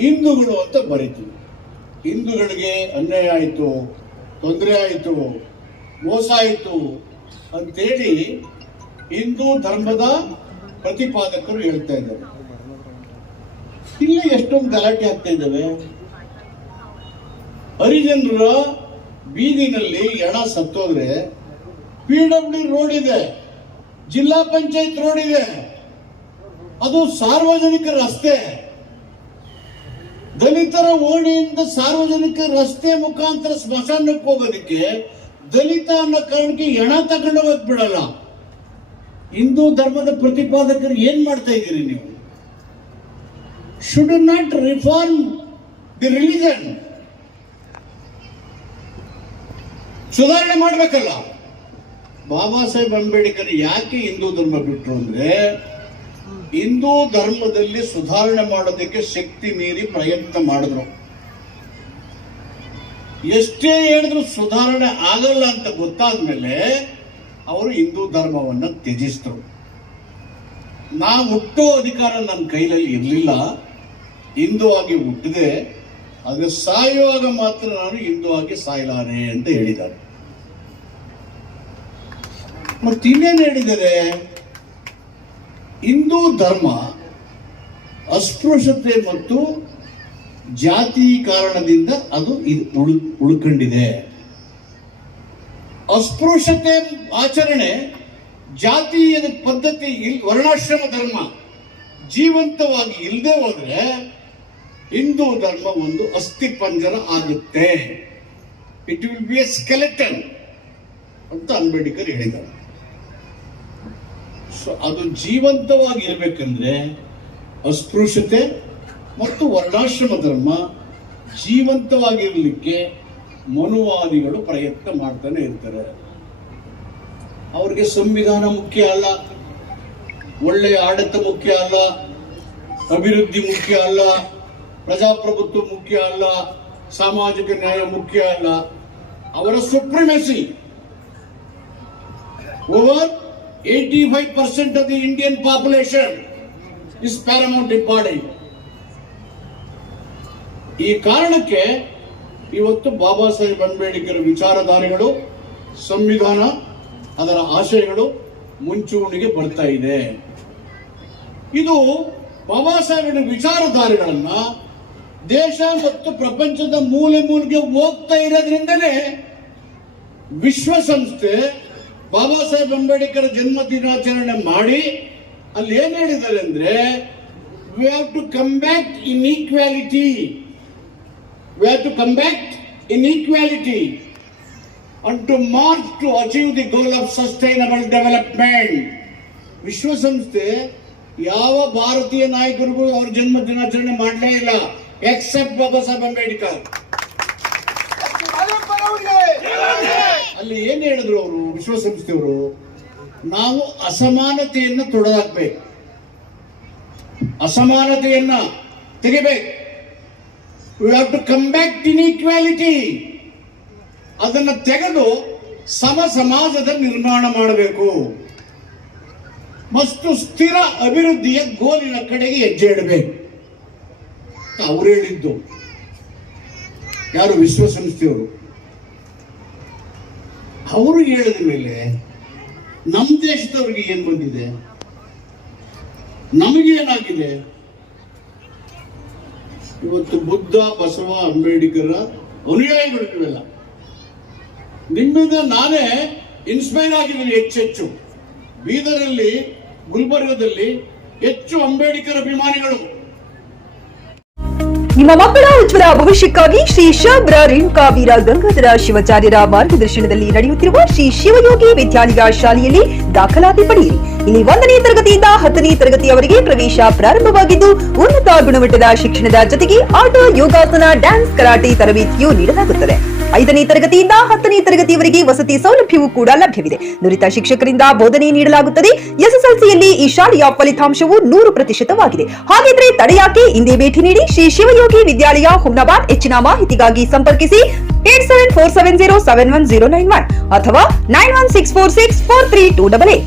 ಹಿಂದೂಗಳು ಅಂತ ಬರೀತೀವಿ. ಹಿಂದೂಗಳಿಗೆ ಅನ್ಯಾಯ ಆಯಿತು, ತೊಂದರೆ ಆಯಿತು, ಮೋಸ ಆಯಿತು ಅಂತೇಳಿ ಹಿಂದೂ ಧರ್ಮದ ಪ್ರತಿಪಾದಕರು ಹೇಳ್ತಾ ಇದ್ದಾರೆ. ಇಲ್ಲಿ ಎಷ್ಟೊಂದು ಗಲಾಟೆ ಆಗ್ತಾ ಇದ್ದಾವೆ. ಹರಿಜನರ ಬೀದಿನಲ್ಲಿ ಎಣ ಸತ್ತೋದ್ರೆ PW ರೋಡ್ ಇದೆ, ಜಿಲ್ಲಾ ಪಂಚಾಯತ್ ರೋಡ್ ಇದೆ, ಅದು ಸಾರ್ವಜನಿಕ ರಸ್ತೆ. ದಲಿತರ ಓಣಿಯಿಂದ ಸಾರ್ವಜನಿಕ ರಸ್ತೆ ಮುಖಾಂತರ ಸ್ಮಶಾನಕ್ಕೆ ಹೋಗೋದಕ್ಕೆ ದಲಿತ ಅನ್ನೋ ಕಾರಣಕ್ಕೆ ಎಣ ತಗೊಂಡು ಹೋಗಕ್ ಬಿಡಲ್ಲ. ಹಿಂದೂ ಧರ್ಮದ ಪ್ರತಿಪಾದಕರು ಏನ್ ಮಾಡ್ತಾ ಇದ್ದೀರಿ ನೀವು? Should not reform the religion. ಸುಧಾರಣೆ ಮಾಡ್ಬೇಕಲ್ಲ. ಬಾಬಾ ಸಾಹೇಬ್ ಅಂಬೇಡ್ಕರ್ ಯಾಕೆ ಹಿಂದೂ ಧರ್ಮ ಬಿಟ್ರು ಅಂದ್ರೆ, ಹಿಂದೂ ಧರ್ಮದಲ್ಲಿ ಸುಧಾರಣೆ ಮಾಡೋದಕ್ಕೆ ಶಕ್ತಿ ಮೀರಿ ಪ್ರಯತ್ನ ಮಾಡಿದ್ರು. ಎಷ್ಟೇ ಹೇಳಿದ್ರು ಸುಧಾರಣೆ ಆಗಲ್ಲ ಅಂತ ಗೊತ್ತಾದ್ಮೇಲೆ ಅವರು ಹಿಂದೂ ಧರ್ಮವನ್ನ ತ್ಯಜಿಸಿದ್ರು. ನಾ ಹುಟ್ಟೋ ಅಧಿಕಾರ ನನ್ನ ಕೈಯಲ್ಲಿ ಇರಲಿಲ್ಲ, ಹಿಂದೂ ಆಗಿ ಹುಟ್ಟಿದೆ, ಆದ್ರೆ ಸಾಯುವಾಗ ಮಾತ್ರ ನಾನು ಹಿಂದೂ ಆಗಿ ಸಾಯಲಾರೆ ಅಂತ ಹೇಳಿದ್ದಾರೆ. ಮತ್ತೆ ಇನ್ನೇನು ಹೇಳಿದ್ದಾರೆ? ಹಿಂದೂ ಧರ್ಮ ಅಸ್ಪೃಶ್ಯತೆ ಮತ್ತು ಜಾತಿ ಕಾರಣದಿಂದ ಅದು ಉಳ್ಕೊಂಡಿದೆ. ಅಸ್ಪೃಶ್ಯತೆ ಆಚರಣೆ, ಜಾತಿಯ ಪದ್ಧತಿ, ವರ್ಣಾಶ್ರಮ ಧರ್ಮ ಜೀವಂತವಾಗಿ ಇಲ್ಲದೆ ಹೋದ್ರೆ ಹಿಂದೂ ಧರ್ಮ ಒಂದು ಅಸ್ಥಿಪಂಜರ ಆಗುತ್ತೆ. It will be A skeleton ಅಂತ ಅಂಬೇಡ್ಕರ್ ಹೇಳಿದ್ದಾರೆ. ಸೊ ಅದು ಜೀವಂತವಾಗಿ ಇರಬೇಕಂದ್ರೆ ಅಸ್ಪೃಶ್ಯತೆ ಮತ್ತು ವರ್ಣಾಶ್ರಮ ಧರ್ಮ ಜೀವಂತವಾಗಿರಲಿಕ್ಕೆ ಮನುವಾದಿಗಳು ಪ್ರಯತ್ನ ಮಾಡ್ತಾನೆ ಇರ್ತಾರೆ. ಅವ್ರಿಗೆ ಸಂವಿಧಾನ ಮುಖ್ಯ ಅಲ್ಲ, ಒಳ್ಳೆಯ ಆಡಳಿತ ಮುಖ್ಯ ಅಲ್ಲ, ಅಭಿವೃದ್ಧಿ ಮುಖ್ಯ ಅಲ್ಲ, ಪ್ರಜಾಪ್ರಭುತ್ವ ಮುಖ್ಯ ಅಲ್ಲ, ಸಾಮಾಜಿಕ ನ್ಯಾಯ ಮುಖ್ಯ ಅಲ್ಲ. ಅವರ ಸುಪ್ರಿಮೆಸಿ over 85% of the Indian population is paramount important. ಈ ಕಾರಣಕ್ಕೆ ಇವತ್ತು ಬಾಬಾ ಸಾಹೇಬ್ ಅಂಬೇಡ್ಕರ್ ವಿಚಾರಧಾರೆಗಳು, ಸಂವಿಧಾನ, ಅದರ ಆಶಯಗಳು ಮುಂಚೂಣಿಗೆ ಬರ್ತಾ ಇದೆ. ಇದು ಬಾಬಾ ಸಾಹೇಬರ ವಿಚಾರಧಾರೆಗಳನ್ನ ದೇಶ ಮತ್ತು ಪ್ರಪಂಚದ ಮೂಲೆ ಮೂಲೆಗೆ ಹೋಗ್ತಾ ಇರೋದ್ರಿಂದಲೇ ವಿಶ್ವಸಂಸ್ಥೆ ಬಾಬಾ ಸಾಹೇಬ್ ಅಂಬೇಡ್ಕರ್ ಜನ್ಮ ದಿನಾಚರಣೆ ಮಾಡಿ ಅಲ್ಲಿ ಏನ್ ಹೇಳಿದ್ದಾರೆ ಅಂದ್ರೆ, we have to combat inequality. We have to combat inequality and to march to achieve the goal of sustainable development. ವಿಶ್ವಸಂಸ್ಥೆ ಯಾವ ಭಾರತೀಯ ನಾಯಕರಿಗೂ ಅವ್ರ ಜನ್ಮ ದಿನಾಚರಣೆ ಮಾಡಲೇ ಇಲ್ಲ, ಎಕ್ಸೆಪ್ಟ್ ಬಾಬಾ ಸಾಹೇಬ್ ಅಂಬೇಡ್ಕರ್. ಅಲ್ಲಿ ಏನ್ ಹೇಳಿದ್ರು ಅವರು, ವಿಶ್ವಸಂಸ್ಥೆಯವರು, ನಾವು ಅಸಮಾನತೆಯನ್ನ ತೊಡೆದಾಕ್ಬೇಕು, ಅಸಮಾನತೆಯನ್ನ ತೆಗಿಬೇಕು. We have to combat inequality. ಅದನ್ನ ತೆಗೆದು ಸಮ ಸಮಾಜದ ನಿರ್ಮಾಣ ಮಾಡಬೇಕು ಮತ್ತು ಸ್ಥಿರ ಅಭಿವೃದ್ಧಿಯ ಗೋಲಿನ ಕಡೆಗೆ ಹೆಜ್ಜೆ ಇಡಬೇಕು. ಅವ್ರು ಹೇಳಿದ್ದು ಯಾರು? ವಿಶ್ವಸಂಸ್ಥೆಯವರು. ಅವರು ಹೇಳಿದ ಮೇಲೆ ನಮ್ಮ ದೇಶದವ್ರಿಗೆ ಏನ್ ಬಂದಿದೆ, ನಮಗೇನಾಗಿದೆ? ಇವತ್ತು ಬುದ್ಧ, ಬಸವ, ಅಂಬೇಡ್ಕರ್ ಅನುಯಾಯಿಗಳಿವೆಲ್ಲ. ನಿಮ್ಮಿಂದ ನಾನೇ ಇನ್ಸ್ಪೈರ್ ಆಗಿದ್ದೀನಿ. ಹೆಚ್ಚೆಚ್ಚು ಬೀದರಲ್ಲಿ, ಗುಲ್ಬರ್ಗದಲ್ಲಿ ಹೆಚ್ಚು ಅಂಬೇಡ್ಕರ್ ಅಭಿಮಾನಿಗಳು. ನಿಮ್ಮ ಮಕ್ಕಳ ಉಜ್ವಲ ಭವಿಷ್ಯಕ್ಕಾಗಿ ಶ್ರೀ ಶಾಬ್ರ ರೇಣುಕಾ ವೀರ ಗಂಗಾಧರ ಶಿವಾಚಾರ್ಯರ ಮಾರ್ಗದರ್ಶನದಲ್ಲಿ ನಡೆಯುತ್ತಿರುವ ಶ್ರೀ ಶಿವಯೋಗಿ ವಿದ್ಯಾಲಯ ಶಾಲೆಯಲ್ಲಿ ದಾಖಲಾತಿ ಪಡೆಯಿರಿ. ಇಲ್ಲಿ 1ನೇ ತರಗತಿಯಿಂದ 10ನೇ ತರಗತಿಯವರೆಗೆ ಪ್ರವೇಶ ಪ್ರಾರಂಭವಾಗಿದ್ದು, ಉನ್ನತ ಗುಣಮಟ್ಟದ ಶಿಕ್ಷಣದ ಜೊತೆಗೆ ಆಟ, ಯೋಗಾಸನ, ಡ್ಯಾನ್ಸ್, ಕರಾಟೆ ತರಬೇತಿಯೂ ನೀಡಲಾಗುತ್ತದೆ. 5ನೇ ತರಗತಿಯಿಂದ 10ನೇ ತರಗತಿಯವರೆಗೆ ವಸತಿ ಸೌಲಭ್ಯವೂ ಕೂಡ ಲಭ್ಯವಿದೆ. ನುರಿತ ಶಿಕ್ಷಕರಿಂದ ಬೋಧನೆ ನೀಡಲಾಗುತ್ತದೆ. SSLCಯಲ್ಲಿ ಈ ಶಾಲೆಯ ಫಲಿತಾಂಶವು 100%ವಾಗಿದೆ. ಹಾಗಿದ್ರೆ ತಡೆಯಾಕೆ? ಇಂದೇ ಭೇಟಿ ನೀಡಿ ಶ್ರೀ ಶಿವಯೋಗಿ ವಿದ್ಯಾಲಯ, ಹುಮ್ನಾಬಾದ್. ಹೆಚ್ಚಿನ ಮಾಹಿತಿಗಾಗಿ ಸಂಪರ್ಕಿಸಿ 8747071091 ಅಥವಾ 9164643288.